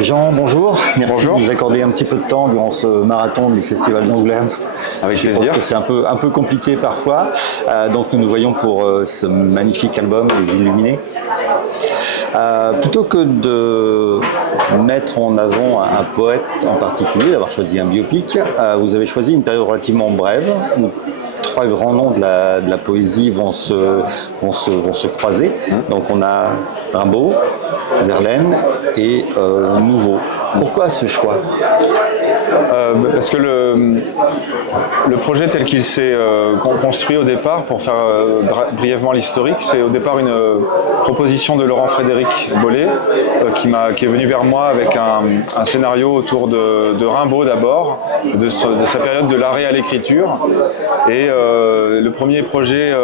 Jean, bonjour. Merci Bonjour. de nous accorder un petit peu de temps durant ce marathon du Festival d'Angoulême. Avec Je pense plaisir. que c'est un peu compliqué parfois. Donc nous nous voyons pour ce magnifique album, Les Illuminés. Plutôt que de mettre en avant un poète en particulier, d'avoir choisi un biopic, vous avez choisi une période relativement brève où trois grands noms de la poésie vont se croiser. Donc on a Rimbaud, Verlaine et Nouveau. Pourquoi ce choix? Parce que le projet tel qu'il s'est construit au départ, pour faire brièvement l'historique, c'est au départ une proposition de Laurent-Frédéric Bollé qui est venu vers moi avec un scénario autour de Rimbaud d'abord, de sa période de l'arrêt à l'écriture. Et le premier projet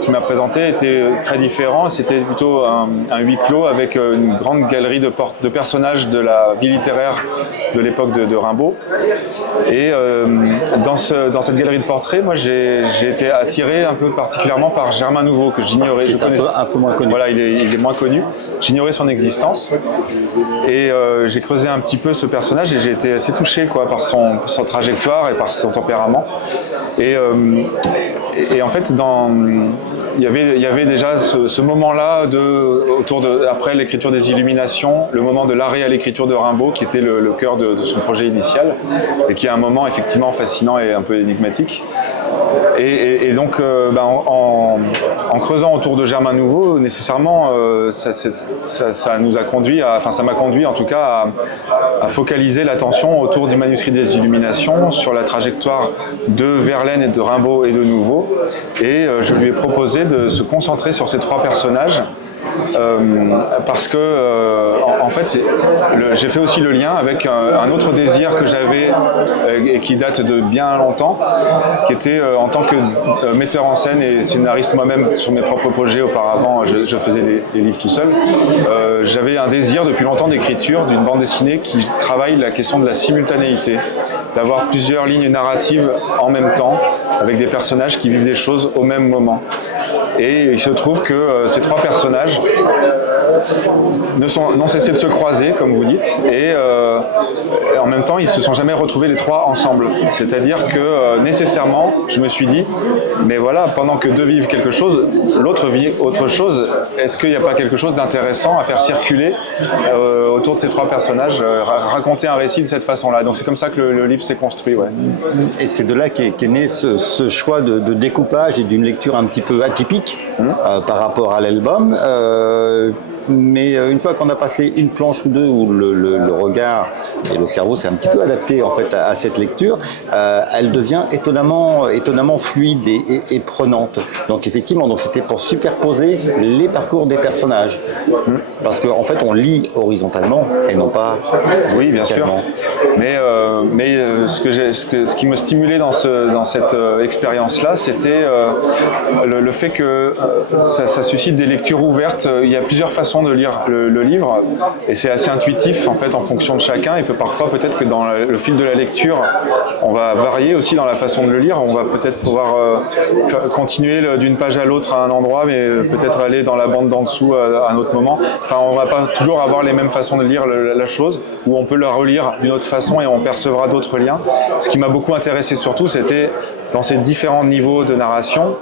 qu'il m'a présenté était très différent. C'était plutôt un huis clos avec une grande galerie de personnages de la vie littéraire de l'époque de Rimbaud. Et dans cette galerie de portraits, moi j'ai été attiré un peu particulièrement par Germain Nouveau, que j'ignorais. Qui est un peu moins connu. Voilà, il est moins connu. J'ignorais son existence. Et j'ai creusé un petit peu ce personnage et j'ai été assez touché par son trajectoire et par son tempérament. Et en fait, il y avait déjà ce moment-là après l'écriture des Illuminations, le moment de l'arrêt à l'écriture de Rimbaud, qui était le cœur de son projet initial, et qui est un moment effectivement fascinant et un peu énigmatique. Et donc, en creusant autour de Germain Nouveau, nécessairement, ça m'a conduit en tout cas à focaliser l'attention autour du manuscrit des Illuminations, sur la trajectoire de Verlaine et de Rimbaud et de Nouveau. Et je lui ai proposé de se concentrer sur ces trois personnages. Parce que en fait j'ai fait aussi le lien avec un autre désir que j'avais et qui date de bien longtemps, qui était en tant que metteur en scène et scénariste moi-même sur mes propres projets. Auparavant je faisais des livres tout seul. J'avais un désir depuis longtemps d'écriture d'une bande dessinée qui travaille la question de la simultanéité, d'avoir plusieurs lignes narratives en même temps avec des personnages qui vivent des choses au même moment. Et il se trouve que ces trois personnages n'ont cessé de se croiser, comme vous dites, et en même temps, ils ne se sont jamais retrouvés les trois ensemble. C'est-à-dire que nécessairement, je me suis dit, mais voilà, pendant que deux vivent quelque chose, l'autre vit autre chose. Est-ce qu'il n'y a pas quelque chose d'intéressant à faire circuler autour de ces trois personnages, raconter un récit de cette façon-là? Donc c'est comme ça que le livre s'est construit. Ouais. Et c'est de là qu'est né ce choix de découpage et d'une lecture un petit peu atypique par rapport à l'album. Mais une fois qu'on a passé une planche ou deux où le regard et le cerveau s'est un petit peu adapté en fait à cette lecture, elle devient étonnamment fluide et prenante. Donc effectivement, c'était pour superposer les parcours des personnages, parce qu'en fait on lit horizontalement et non pas oui, bien verticalement. Sûr. Mais ce qui me stimulait dans cette expérience-là, c'était le fait que ça suscite des lectures ouvertes. Il y a plusieurs façons de lire le livre, et c'est assez intuitif en fait en fonction de chacun. Et que parfois, peut-être que dans le fil de la lecture, on va varier aussi dans la façon de le lire. On va peut-être pouvoir continuer d'une page à l'autre à un endroit, mais peut-être aller dans la bande d'en dessous à un autre moment. Enfin, on va pas toujours avoir les mêmes façons de lire la chose, ou on peut la relire d'une autre façon et on percevra d'autres liens. Ce qui m'a beaucoup intéressé surtout, c'était dans ces différents niveaux de narration,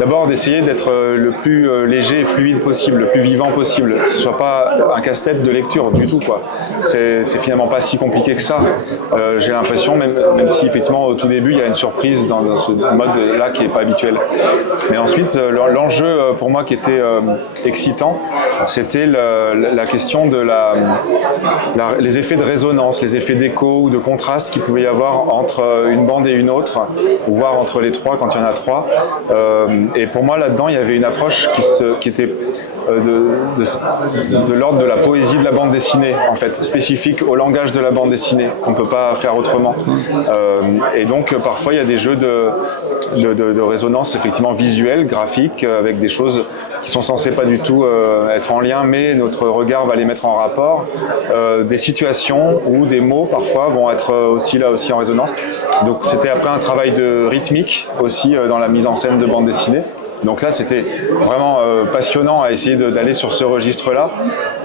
d'abord d'essayer d'être le plus léger et fluide possible, le plus vivant possible. Que ce soit pas un casse-tête de lecture du tout, quoi. C'est finalement pas si compliqué que ça. J'ai l'impression, même si effectivement au tout début il y a une surprise dans ce mode-là qui est pas habituel. Mais ensuite, l'enjeu pour moi qui était excitant, c'était la question de les effets de résonance, les effets d'écho ou de contraste qu'il pouvait y avoir entre une bande et une autre, voire entre les trois quand il y en a trois. Et pour moi, là-dedans, il y avait une approche qui était de l'ordre de la poésie de la bande dessinée, en fait, spécifique au langage de la bande dessinée, qu'on ne peut pas faire autrement. Et donc, parfois, il y a des jeux de résonance, effectivement, visuelle, graphique, avec des choses qui sont censées pas du tout être en lien, mais notre regard va les mettre en rapport. Des situations où des mots, parfois, vont être aussi en résonance. Donc, c'était après un travail de rythmique, aussi, dans la mise en scène de bande dessinée. Donc là, c'était vraiment passionnant à essayer d'aller sur ce registre-là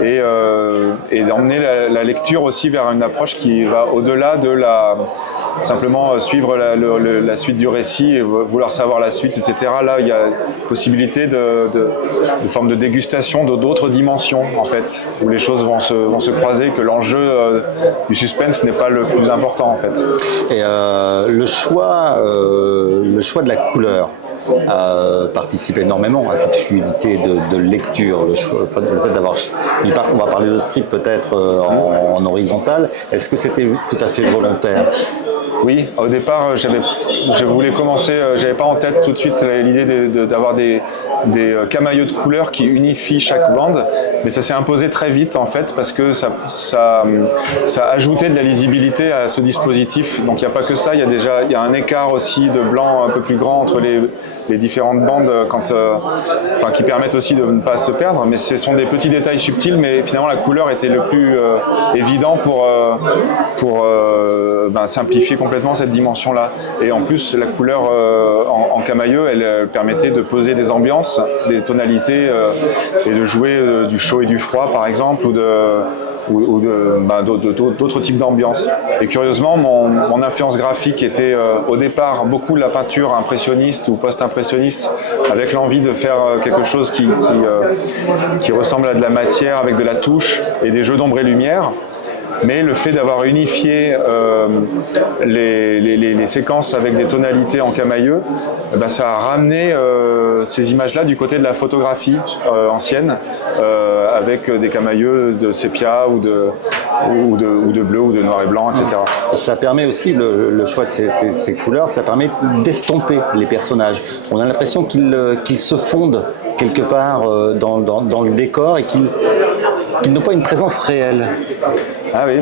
et d'emmener la lecture aussi vers une approche qui va au-delà de simplement suivre la suite du récit et vouloir savoir la suite, etc. Là, il y a possibilité de forme de dégustation d'autres dimensions, en fait, où les choses vont se croiser, que l'enjeu du suspense n'est pas le plus important, en fait. Et le choix de la couleur participe énormément à cette fluidité de lecture. Le fait d'avoir, on va parler de strip peut-être en horizontal. Est-ce que c'était tout à fait volontaire? Oui, au départ, je voulais commencer, j'avais pas en tête tout de suite l'idée d'avoir des camaïeux de couleurs qui unifient chaque bande, mais ça s'est imposé très vite en fait parce que ça ajoutait de la lisibilité à ce dispositif. Donc il n'y a pas que ça, il y a un écart aussi de blanc un peu plus grand entre les différentes bandes qui permettent aussi de ne pas se perdre, mais ce sont des petits détails subtils, mais finalement la couleur était le plus évident pour simplifier complètement cette dimension-là. Et en plus, la couleur en camaïeux, elle permettait de poser des ambiances, des tonalités et de jouer du chaud et du froid, par exemple, ou d'autres types d'ambiances. Et curieusement, mon influence graphique était au départ beaucoup de la peinture impressionniste ou post-impressionniste, avec l'envie de faire quelque chose qui ressemble à de la matière avec de la touche et des jeux d'ombre et lumière. Mais le fait d'avoir unifié les séquences avec des tonalités en camaïeux, ça a ramené ces images-là du côté de la photographie ancienne, avec des camaïeux de sépia ou de bleu ou de noir et blanc, etc. Ça permet aussi, le choix de ces couleurs, ça permet d'estomper les personnages. On a l'impression qu'ils se fondent quelque part dans le décor et qu'ils n'ont pas une présence réelle. Ah oui,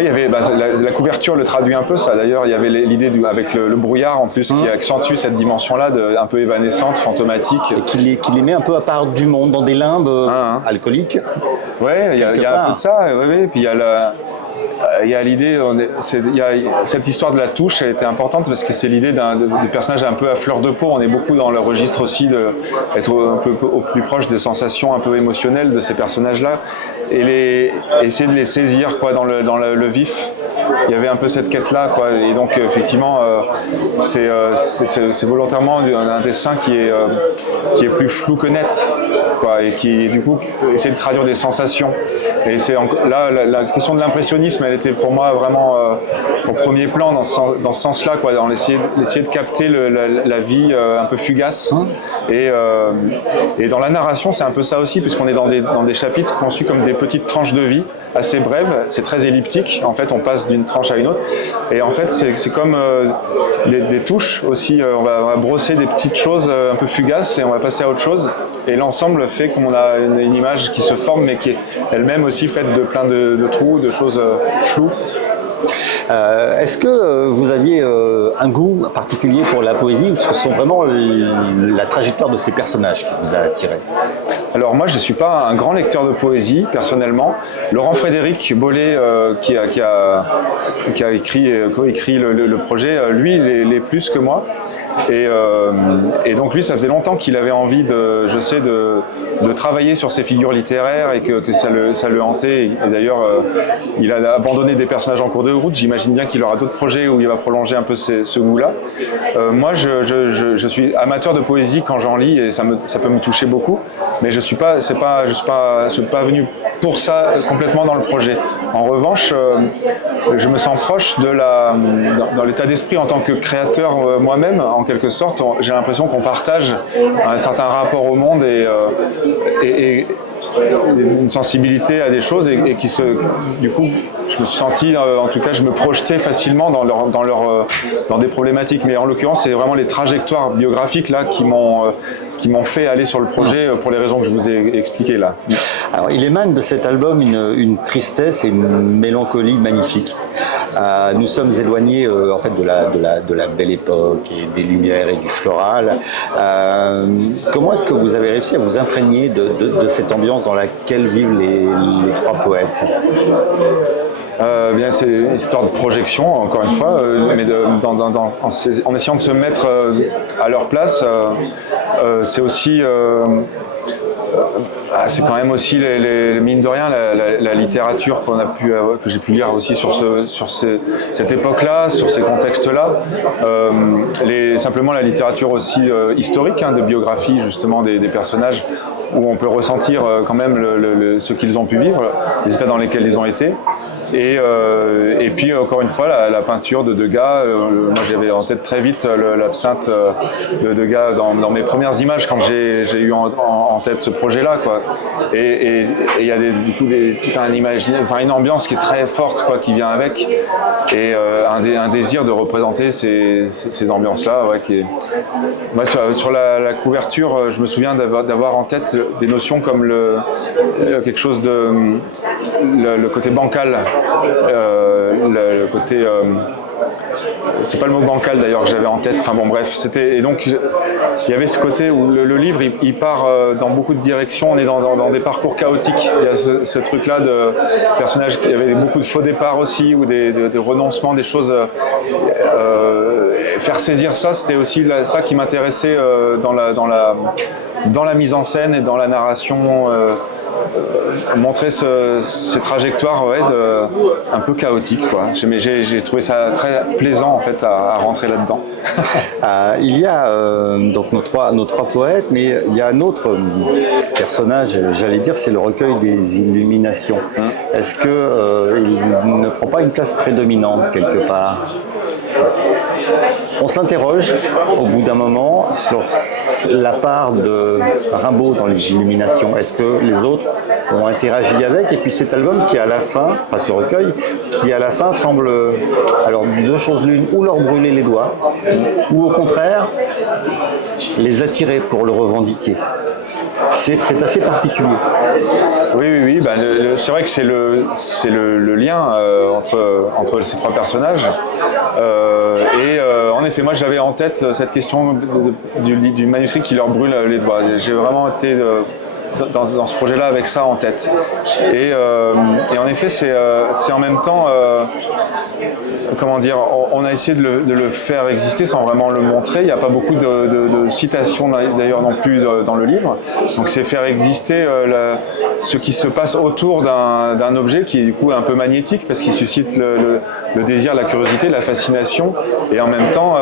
il y avait la couverture le traduit un peu ça. D'ailleurs, il y avait l'idée avec le brouillard en plus qui accentue cette dimension-là un peu évanescente, fantomatique, et qui les met un peu à part du monde dans des limbes alcooliques. Ouais, il y a un peu de ça. Oui. Puis il y a l'idée, cette histoire de la touche, elle était importante parce que c'est l'idée du personnage un peu à fleur de peau. On est beaucoup dans le registre aussi d'être un peu au plus proche des sensations un peu émotionnelles de ces personnages-là et essayer de les saisir dans le vif. Il y avait un peu cette quête-là, et donc effectivement, c'est volontairement un dessin qui est plus flou que net, et qui du coup essaie de traduire des sensations. Et c'est là la question de l'impressionnisme, elle était pour moi vraiment au premier plan dans ce sens-là, dans essayer de capter la vie un peu fugace. Et dans la narration, c'est un peu ça aussi, puisqu'on est dans des chapitres conçus comme des petites tranches de vie assez brèves. C'est très elliptique. En fait, on passe d'une tranche à une autre. Et en fait, c'est comme des touches aussi. On va brosser des petites choses un peu fugaces et on va passer à autre chose. Et l'ensemble fait qu'on a une image qui se forme, mais qui est elle-même aussi faite de plein de trous, de choses floues. Est-ce que vous aviez un goût particulier pour la poésie ou ce sont vraiment la trajectoire de ces personnages qui vous a attiré? Alors moi je ne suis pas un grand lecteur de poésie personnellement. Laurent Frédéric Bollé qui a coécrit le projet, lui il est plus que moi. Et donc lui, ça faisait longtemps qu'il avait envie de travailler sur ses figures littéraires et que ça le hantait. Et d'ailleurs, il a abandonné des personnages en cours de route. J'imagine bien qu'il aura d'autres projets où il va prolonger un peu ce goût-là. Moi, je suis amateur de poésie quand j'en lis et ça peut me toucher beaucoup. Mais je suis pas venu pour ça complètement dans le projet. En revanche, je me sens proche dans l'état d'esprit en tant que créateur moi-même. En quelque sorte, j'ai l'impression qu'on partage un certain rapport au monde et une sensibilité à des choses et du coup, je me suis senti, en tout cas, je me projetais facilement dans des problématiques. Mais en l'occurrence, c'est vraiment les trajectoires biographiques là qui m'ont fait aller sur le projet pour les raisons que je vous ai expliquées là. Alors, il émane de cet album une tristesse et une mélancolie magnifique. Nous sommes éloignés en fait de la belle époque et des lumières et du floral. Comment est-ce que vous avez réussi à vous imprégner de cette ambiance dans laquelle vivent les trois poètes? Bien, c'est une histoire de projection, encore une fois, mais en essayant de se mettre à leur place, c'est aussi c'est quand même aussi mine de rien la littérature que j'ai pu lire aussi sur cette époque-là, sur ces contextes-là. Simplement la littérature aussi historique, de biographie justement des personnages, où on peut ressentir quand même ce qu'ils ont pu vivre, les états dans lesquels ils ont été. Et puis encore une fois la peinture de Degas, moi j'avais en tête très vite l'absinthe de Degas dans mes premières images quand j'ai eu en tête ce projet-là, quoi. Et il y a du coup tout un imaginaire, enfin une ambiance qui est très forte, quoi, qui vient avec, et un désir de représenter ces ambiances-là, ouais, moi sur la couverture, je me souviens d'avoir en tête des notions comme quelque chose le côté bancal. Le côté c'est pas le mot bancal d'ailleurs que j'avais en tête, enfin bon bref, et donc il y avait ce côté où le livre il part dans beaucoup de directions, on est dans des parcours chaotiques, il y a ce truc là de personnages, il y avait beaucoup de faux départs aussi, ou des renoncements, des choses, faire saisir ça, c'était aussi ça qui m'intéressait dans la mise en scène et dans la narration, montrer ces trajectoires, ouais, un peu chaotiques, quoi. J'ai trouvé ça très plaisant en fait à rentrer là-dedans. Il y a donc nos trois poètes, mais il y a un autre personnage, j'allais dire, c'est le recueil des Illuminations. Est-ce que il ne prend pas une place prédominante quelque part? On s'interroge au bout d'un moment sur la part de Rimbaud dans les Illuminations. Est-ce que les autres ont interagi avec? Et puis cet album qui à la fin, enfin ce recueil, qui à la fin semble, alors deux choses l'une, ou leur brûler les doigts, ou au contraire les attirer pour le revendiquer. C'est assez particulier. Oui. Ben, c'est vrai que c'est le lien entre ces trois personnages. En effet, moi j'avais en tête cette question du manuscrit qui leur brûle les doigts. J'ai vraiment été dans ce projet-là avec ça en tête. Et en effet, c'est en même temps, comment dire, on a essayé de le faire exister sans vraiment le montrer. Il n'y a pas beaucoup de citations d'ailleurs non plus dans le livre. Donc c'est faire exister ce qui se passe autour d'un objet qui est du coup un peu magnétique parce qu'il suscite le désir, la curiosité, la fascination, et en même temps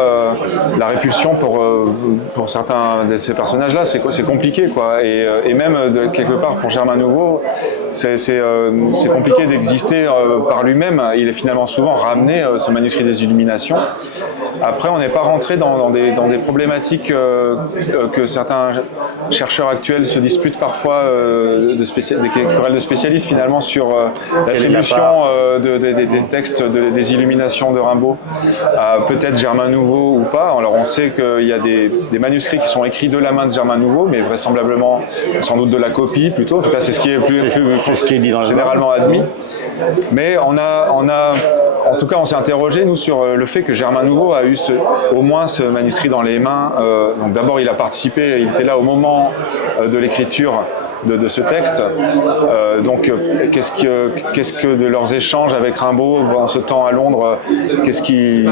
la répulsion pour certains de ces personnages-là. C'est compliqué, quoi. Et même quelque part pour Germain Nouveau, c'est compliqué d'exister par lui-même. Il est finalement souvent ramené, ce manuscrit des Illuminations. Après, on n'est pas rentré dans des problématiques que certains chercheurs actuels se disputent parfois, des querelles de spécialistes finalement sur l'attribution des textes des Illuminations de Rimbaud à peut-être Germain Nouveau ou pas. Alors on sait qu'il y a des manuscrits qui sont écrits de la main de Germain Nouveau, mais vraisemblablement sans doute de la copie plutôt. En tout cas, c'est ce qui est ce qui est dit dans généralement admis. Mais en tout cas, on s'est interrogé, nous, sur le fait que Germain Nouveau a eu au moins ce manuscrit dans les mains. Donc d'abord, il a participé, il était là au moment de l'écriture de ce texte. Donc, qu'est-ce que de leurs échanges avec Rimbaud en ce temps à Londres, qu'est-ce qu'il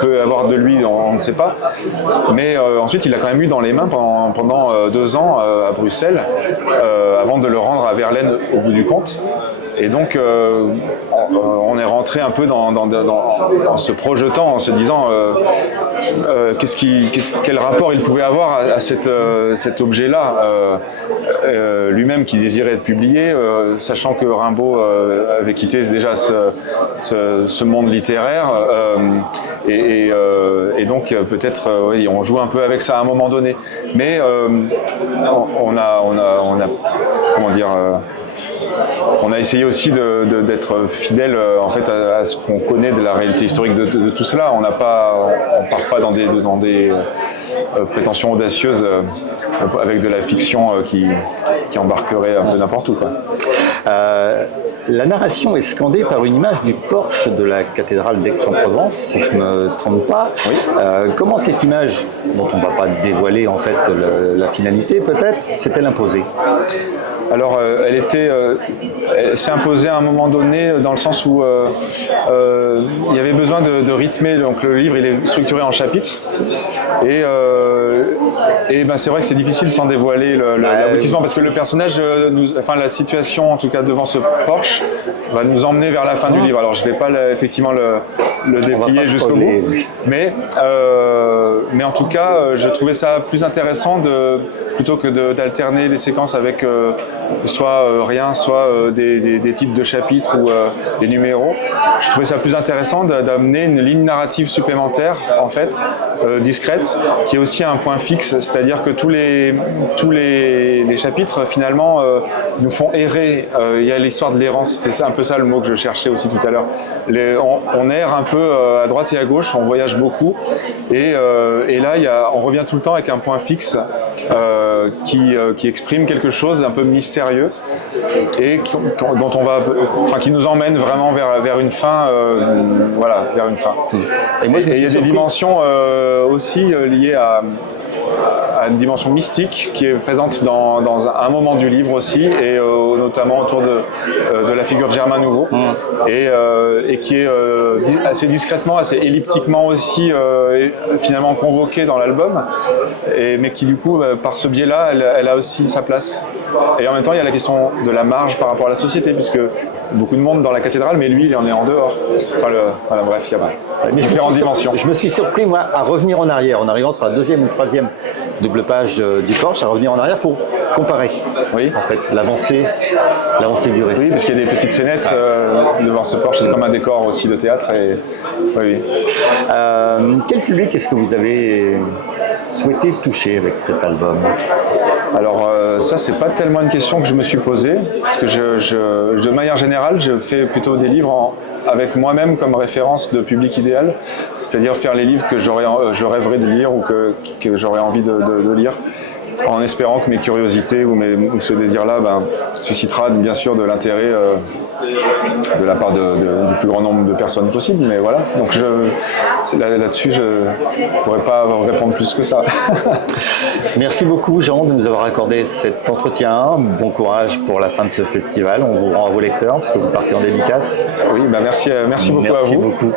peut avoir de lui, on ne sait pas. Mais ensuite, il l'a quand même eu dans les mains pendant 2 ans à Bruxelles, avant de le rendre à Verlaine au bout du compte. Et donc, on est rentré un peu en se projetant, en se disant quel rapport il pouvait avoir à cet objet-là, lui-même qui désirait être publié, sachant que Rimbaud avait quitté déjà ce monde littéraire, et donc peut-être oui, on joue un peu avec ça à un moment donné. Mais on a comment dire, on a essayé aussi d'être fidèle en fait à ce qu'on connaît de la réalité historique de tout cela. On part pas dans des prétentions audacieuses avec de la fiction qui embarquerait un peu n'importe où, quoi. La narration est scandée par une image du porche de la cathédrale d'Aix-en-Provence, si je ne me trompe pas. Oui. Comment cette image, dont on ne va pas dévoiler en fait la finalité peut-être, s'est-elle imposée? Alors, elle s'est imposée à un moment donné dans le sens où il y avait besoin de rythmer. Donc, le livre il est structuré en chapitres et ben, c'est vrai que c'est difficile sans dévoiler l'aboutissement parce que le personnage, enfin la situation en tout cas devant ce porche, va nous emmener vers la fin du livre. Alors, je ne vais pas effectivement le déplier jusqu'au bout, mais en tout cas, je trouvais ça plus intéressant plutôt que d'alterner les séquences avec soit rien, soit des types de chapitres ou des numéros. Je trouvais ça plus intéressant d'amener une ligne narrative supplémentaire, en fait, discrète, qui est aussi un point fixe, c'est-à-dire que tous les chapitres, finalement, nous font errer. Il y a l'histoire de l'errance, c'était un peu ça le mot que je cherchais aussi tout à l'heure. On erre un peu à droite et à gauche, on voyage beaucoup, et là, on revient tout le temps avec un point fixe qui exprime quelque chose d'un peu mystérieux et dont qui nous emmène vraiment vers une fin, voilà, vers une fin. Et il y a des dimensions aussi liées à une dimension mystique qui est présente dans un moment du livre aussi, et notamment autour de la figure de Germain Nouveau, et qui est assez discrètement, assez elliptiquement aussi finalement convoquée dans l'album, mais qui du coup, par ce biais-là, elle a aussi sa place. Et en même temps, il y a la question de la marge par rapport à la société, puisque beaucoup de monde dans la cathédrale, mais lui, il en est en dehors. Enfin, voilà, bref, il y a différentes dimensions. Je me suis surpris, moi, à revenir en arrière, en arrivant sur la deuxième ou troisième double page du porche, à revenir en arrière pour comparer, oui, en fait, l'avancée du récit. Oui, parce qu'il y a des petites scénettes devant ce porche, c'est comme un décor aussi de théâtre. Et... Oui. Quel public est-ce que vous avez souhaité toucher avec cet album? Alors ça, c'est pas tellement une question que je me suis posée, parce que de manière générale, je fais plutôt des livres avec moi-même comme référence de public idéal, c'est-à-dire faire les livres que je rêverais de lire ou que j'aurais envie de lire, en espérant que mes curiosités ou ce désir-là suscitera bien sûr de l'intérêt de la part du plus grand nombre de personnes possible, mais voilà. Donc là-dessus, je ne pourrais pas répondre plus que ça. Merci beaucoup, Jean, de nous avoir accordé cet entretien. Bon courage pour la fin de ce festival. On vous rend à vos lecteurs parce que vous partez en dédicace. Oui, merci beaucoup à vous. Merci beaucoup.